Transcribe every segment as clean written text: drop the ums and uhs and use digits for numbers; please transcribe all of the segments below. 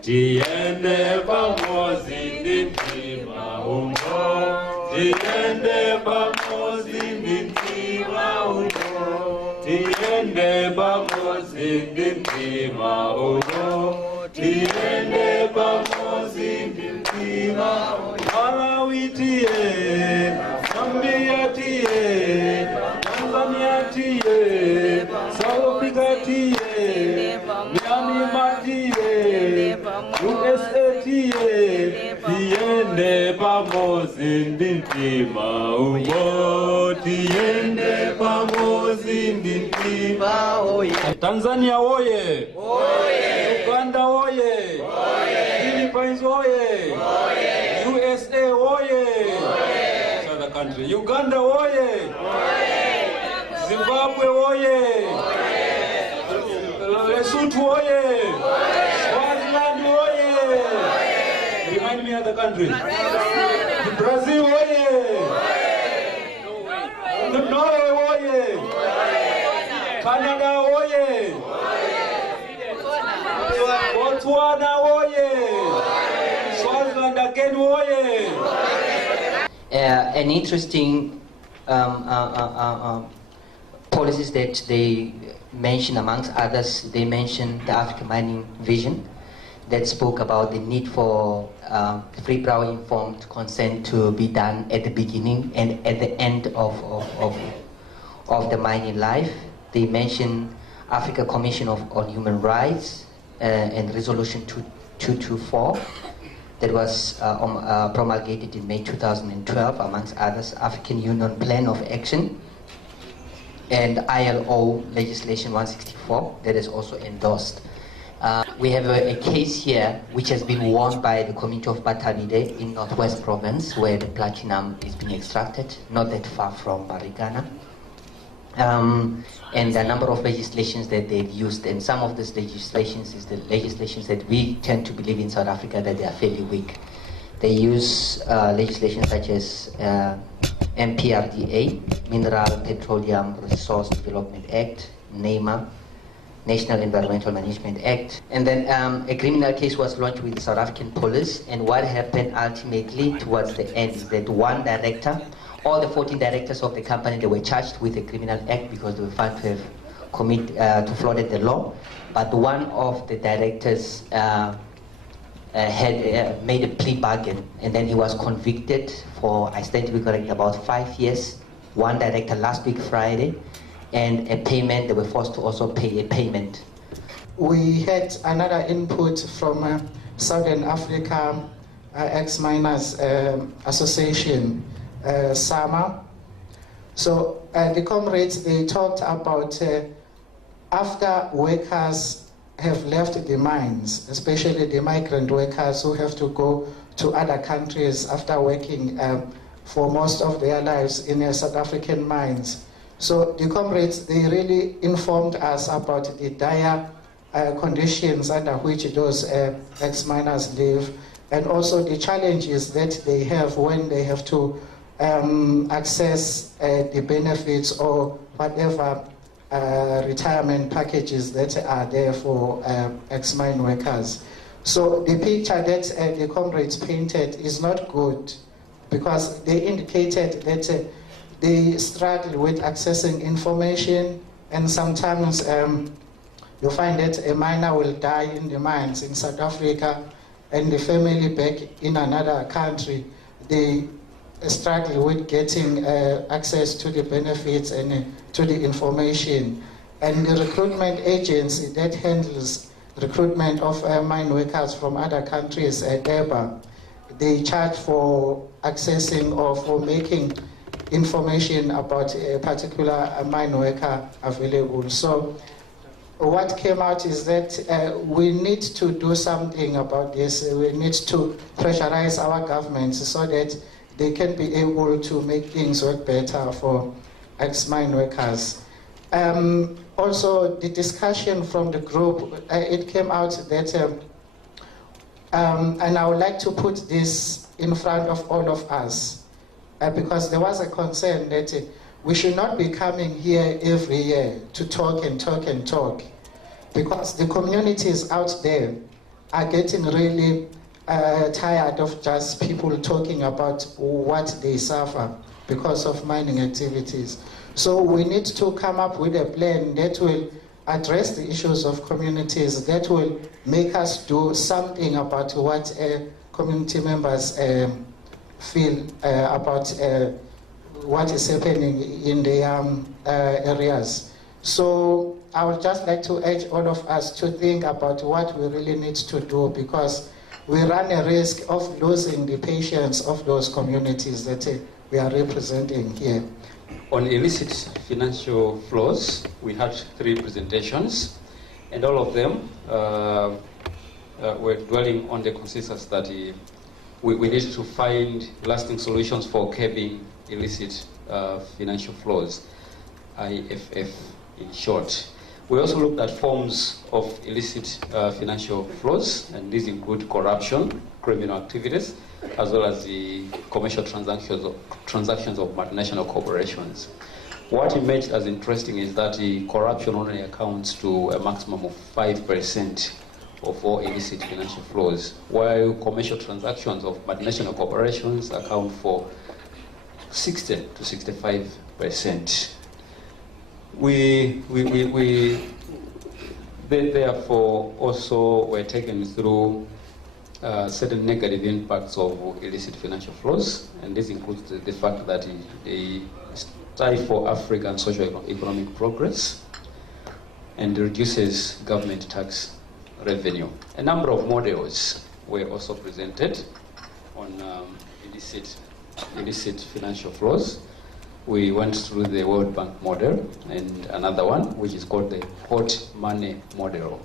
Tiende pamozi ndintima ungo, tiende pamozi ndintima ungo, tiende pamozi ndintima ungo, tiende pamozi ndintima ungo. Malawi tiye, Zambia tiye, Tanzania tiye, South Africa tiye, Myanmar tiye, USA tiye, tiende pamozi ndintima ungo, tiende pamozi ndintima oye. Tanzania oye, Uganda oye, Philippines oye, USA oye, other country, Uganda oye, Zimbabwe oye, Lesotho oye, Swaziland oye. Remind me of the country. Brazil oye, Norway oye, Canada oye, Botswana oye, Swaziland again oye. An interesting policies that they mention, amongst others, they mentioned the African Mining Vision that spoke about the need for free, prior, informed consent to be done at the beginning and at the end of the mining life. They mentioned Africa Commission on Human Rights and Resolution 224 that was promulgated in May 2012, amongst others, African Union Plan of Action, and ILO legislation 164 that is also endorsed. We have a case here which has been won by the community of Batavide in Northwest Province, where the platinum is being extracted, not that far from Marikana. And a number of legislations that they've used, and some of these legislations is the legislations that we tend to believe in South Africa that they are fairly weak. They use legislation such as MPRDA, Mineral Petroleum Resource Development Act, NEMA, National Environmental Management Act. And then a criminal case was launched with the South African police, and what happened ultimately towards the end is that one director, all the 14 directors of the company, they were charged with a criminal act because they were found to have to flaunted the law. But one of the directors had made a plea bargain, and then he was convicted for, I stand to be correct, about 5 years. One director last week Friday, and a payment, they were forced to also pay a payment. We had another input from Southern Africa Ex-Miners Association, SAMA. So the comrades, they talked about after workers have left the mines, especially the migrant workers who have to go to other countries after working for most of their lives in South African mines. So the comrades, they really informed us about the dire conditions under which those ex-miners live, and also the challenges that they have when they have to access the benefits or whatever retirement packages that are there for ex-mine workers. So the picture that the comrades painted is not good, because they indicated that they struggle with accessing information, and sometimes you find that a miner will die in the mines in South Africa, and the family back in another country, they struggle with getting access to the benefits and to the information. And the recruitment agency that handles recruitment of mine workers from other countries, Indaba, they charge for accessing or for making information about a particular mine worker available. So what came out is that we need to do something about this. We need to pressurize our governments so that they can be able to make things work better for ex-mine workers. Also, the discussion from the group, it came out that, and I would like to put this in front of all of us, because there was a concern that we should not be coming here every year to talk and talk and talk, because the communities out there, are getting really tired of just people talking about what they suffer because of mining activities. So we need to come up with a plan that will address the issues of communities, that will make us do something about what community members feel about what is happening in their areas. So I would just like to urge all of us to think about what we really need to do, because we run a risk of losing the patience of those communities that we are representing here. On illicit financial flows, we had 3 presentations, and all of them were dwelling on the consensus that we need to find lasting solutions for curbing illicit financial flows, IFF in short. We also looked at forms of illicit financial flows, and these include corruption, criminal activities, as well as the commercial transactions of multinational corporations. What emerged as interesting is that the corruption only accounts to a maximum of 5% of all illicit financial flows, while commercial transactions of multinational corporations account for 60 to 65%. We therefore also were taken through certain negative impacts of illicit financial flows, and this includes the fact that they stifle African socio-economic progress and reduces government tax revenue. A number of models were also presented on illicit financial flows. We went through the World Bank model and another one, which is called the hot money model.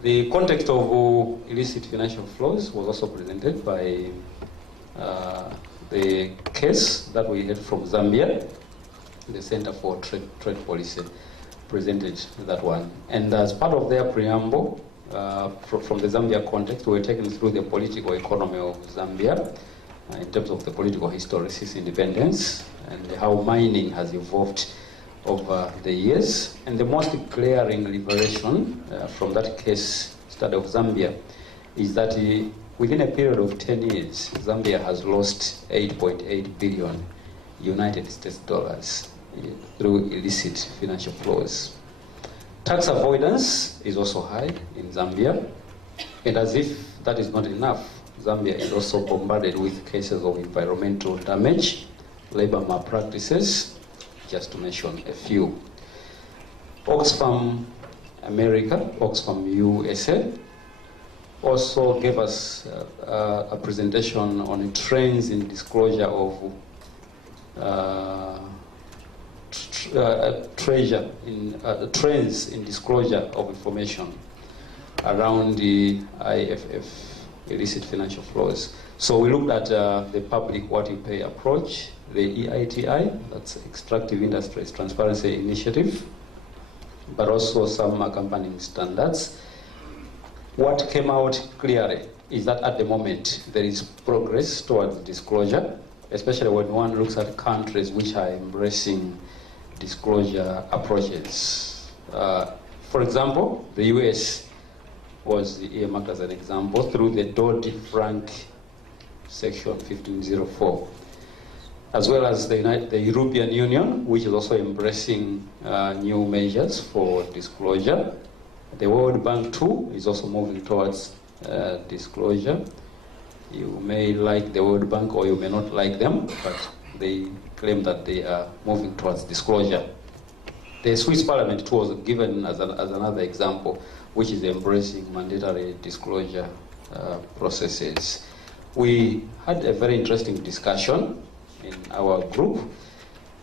The context of illicit financial flows was also presented by the case that we had from Zambia. The Center for Trade Policy presented that one. And as part of their preamble, from the Zambia context, we were taken through the political economy of Zambia, in terms of the political history since independence and how mining has evolved over the years. And the most glaring liberation from that case study of Zambia is that within a period of 10 years, Zambia has lost 8.8 billion United States dollars through illicit financial flows. Tax avoidance is also high in Zambia, and as if that is not enough, Zambia is also bombarded with cases of environmental damage, labor malpractices, just to mention a few. Oxfam America, Oxfam USA, also gave us a presentation on trends in disclosure of trends in disclosure of information around the IFF, illicit financial flows. So we looked at the public what you pay approach, the EITI, that's Extractive Industries Transparency Initiative, but also some accompanying standards. What came out clearly is that at the moment there is progress towards disclosure, especially when one looks at countries which are embracing disclosure approaches. For example, the US was earmarked as an example through the Dodd-Frank Section 1504, as well as the European Union, which is also embracing new measures for disclosure. The World Bank too is also moving towards disclosure. You may like the World Bank or you may not like them, but they claim that they are moving towards disclosure. The Swiss Parliament too was given as another example, which is embracing mandatory disclosure processes. We had a very interesting discussion in our group,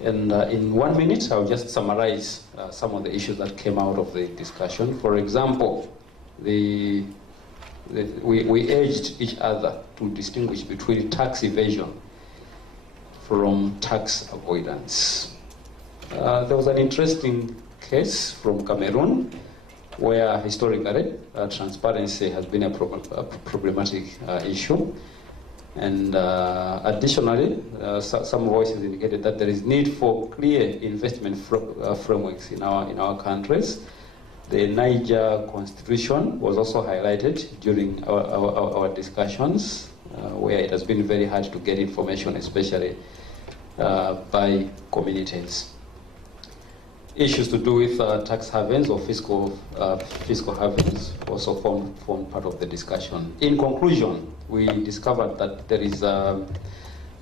and in 1 minute I'll just summarize some of the issues that came out of the discussion. For example, we urged each other to distinguish between tax evasion from tax avoidance. There was an interesting case from Cameroon where historically transparency has been a problematic issue. And additionally, some voices indicated that there is need for clear investment frameworks in our countries, The Niger Constitution was also highlighted during our discussions, where it has been very hard to get information, especially by communities. Issues to do with tax havens or fiscal havens also formed part of the discussion. In conclusion, we discovered that there is an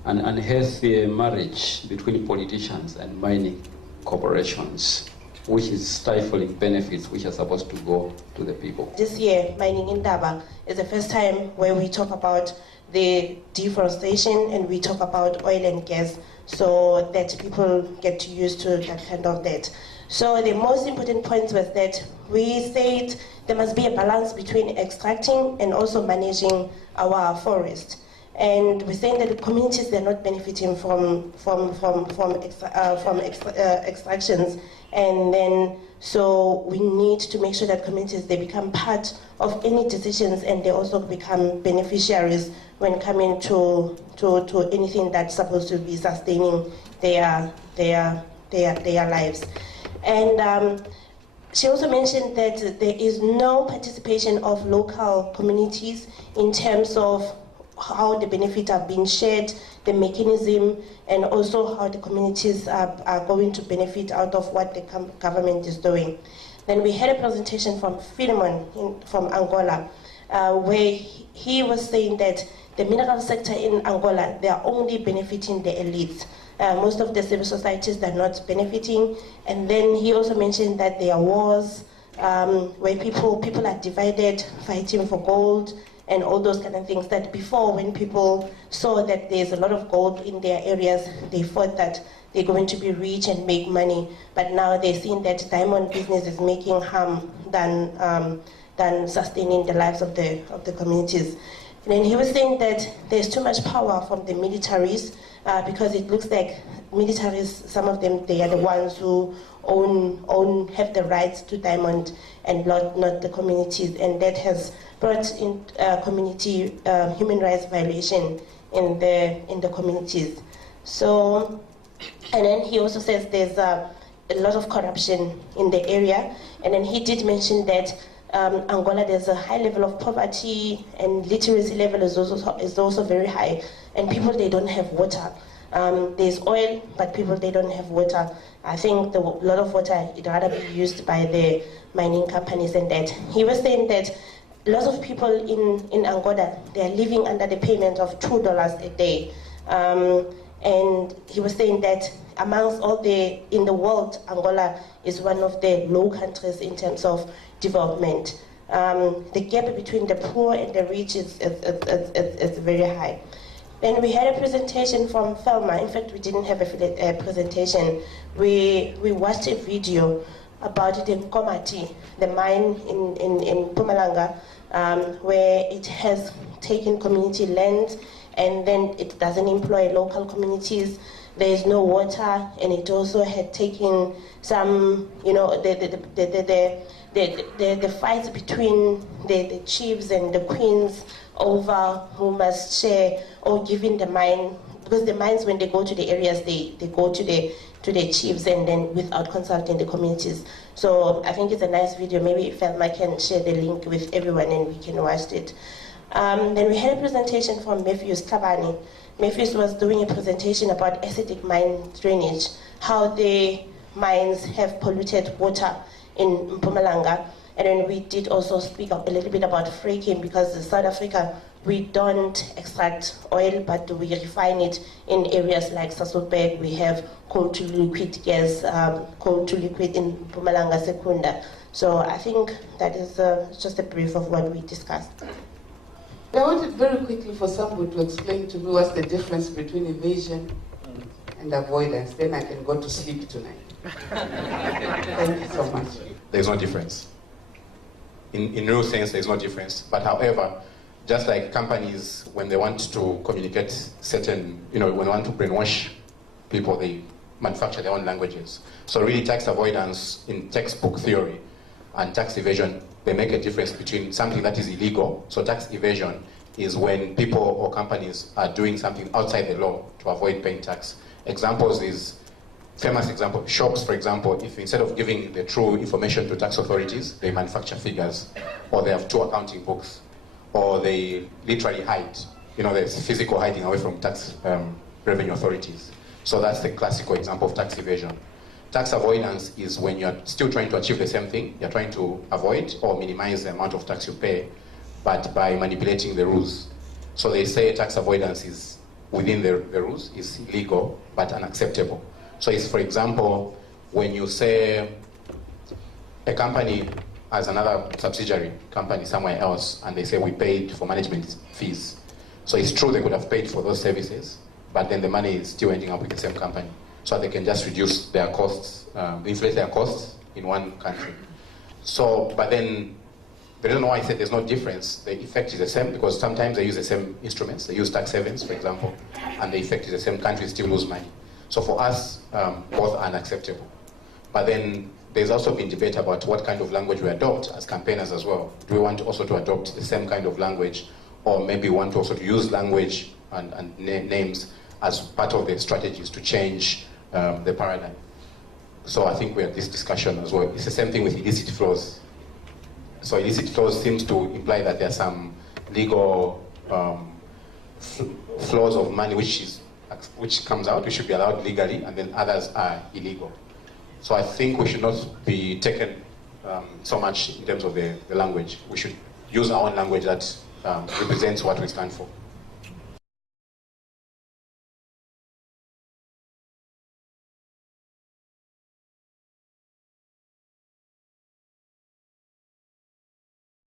unhealthy marriage between politicians and mining corporations, which is stifling benefits which are supposed to go to the people. This year, mining in Indaba is the first time where we talk about the deforestation and we talk about oil and gas, so that people get used to that kind of debt. So the most important point was that we said there must be a balance between extracting and also managing our forest. And we're saying that the communities, they're not benefiting from extractions, and then so we need to make sure that communities, they become part of any decisions and they also become beneficiaries when coming to anything that's supposed to be sustaining their lives. And she also mentioned that there is no participation of local communities in terms of how the benefits are being shared, the mechanism, and also how the communities are going to benefit out of what the government is doing. Then we had a presentation from Philemon from Angola, where he was saying that the mineral sector in Angola, they are only benefiting the elites. Most of the civil societies, they're not benefiting. And then he also mentioned that there are wars where people are divided, fighting for gold, and all those kind of things, that before, when people saw that there's a lot of gold in their areas, they thought that they're going to be rich and make money. But now they're seeing that diamond business is making harm than sustaining the lives of the communities. And then he was saying that there's too much power from the militaries, because it looks like militaries, some of them, they are the ones who have the rights to diamond and not the communities, and that has brought in community human rights violation in the communities. So, and then he also says there's a lot of corruption in the area, and then he did mention that Angola, there's a high level of poverty, and literacy level is also very high, and people, they don't have water. There's oil, but people, they don't have water. I think a lot of water, it'd rather be used by the mining companies and that. He was saying that lots of people in Angola, they're living under the payment of $2 a day. And he was saying that amongst all in the world, Angola is one of the low countries in terms of development. The gap between the poor and the rich is very high. Then we had a presentation from Felma. In fact, we didn't have a presentation. We watched a video about the Nkomati, the mine in Mpumalanga, where it has taken community land and then it doesn't employ local communities. There is no water, and it also had taken some, the fights between the chiefs and the queens over who must share or give in the mine, because the mines, when they go to the areas, they go to the chiefs and then without consulting the communities. So I think it's a nice video. Maybe Felma can share the link with everyone and we can watch it. Then we had a presentation from Matthews Tabani. Matthews was doing a presentation about acidic mine drainage, how the mines have polluted water in Mpumalanga. And then we did also speak a little bit about fracking, because in South Africa, we don't extract oil, but we refine it in areas like Sasolburg. We have coal to liquid gas, coal to liquid in Mpumalanga Secunda. So I think that is just a brief of what we discussed. I wanted very quickly for someone to explain to me what's the difference between evasion and avoidance. Then I can go to sleep tonight. Thank you so much. There's no difference. In real sense, there's no difference. But however, just like companies, when they want to communicate certain, when they want to brainwash people, they manufacture their own languages. So really, tax avoidance in textbook theory and tax evasion, they make a difference between something that is illegal. So tax evasion is when people or companies are doing something outside the law to avoid paying tax. Examples is famous example, shops, for example, if instead of giving the true information to tax authorities, they manufacture figures, or they have two accounting books, or they literally hide. You know, there's physical hiding away from tax revenue authorities. So that's the classical example of tax evasion. Tax avoidance is when you're still trying to achieve the same thing. You're trying to avoid or minimize the amount of tax you pay, but by manipulating the rules. So they say tax avoidance is within the rules, is illegal, but unacceptable. So it's, for example, when you say a company has another subsidiary company somewhere else, and they say we paid for management fees. So it's true they could have paid for those services, but then the money is still ending up with the same company. So they can just reduce their costs, inflate their costs in one country. So, but then, the reason why I said there's no difference, the effect is the same, because sometimes they use the same instruments. They use tax havens, for example, and the effect is the same. Countries still lose money. So for us, both are unacceptable. But then there's also been debate about what kind of language we adopt as campaigners as well. Do we want also to adopt the same kind of language, or maybe want also to use language and names as part of the strategies to change the paradigm? So I think we had this discussion as well. It's the same thing with illicit flows. So illicit flows seems to imply that there are some legal flows of money which comes out, which should be allowed legally, and then others are illegal. So I think we should not be taken so much in terms of the language. We should use our own language that represents what we stand for.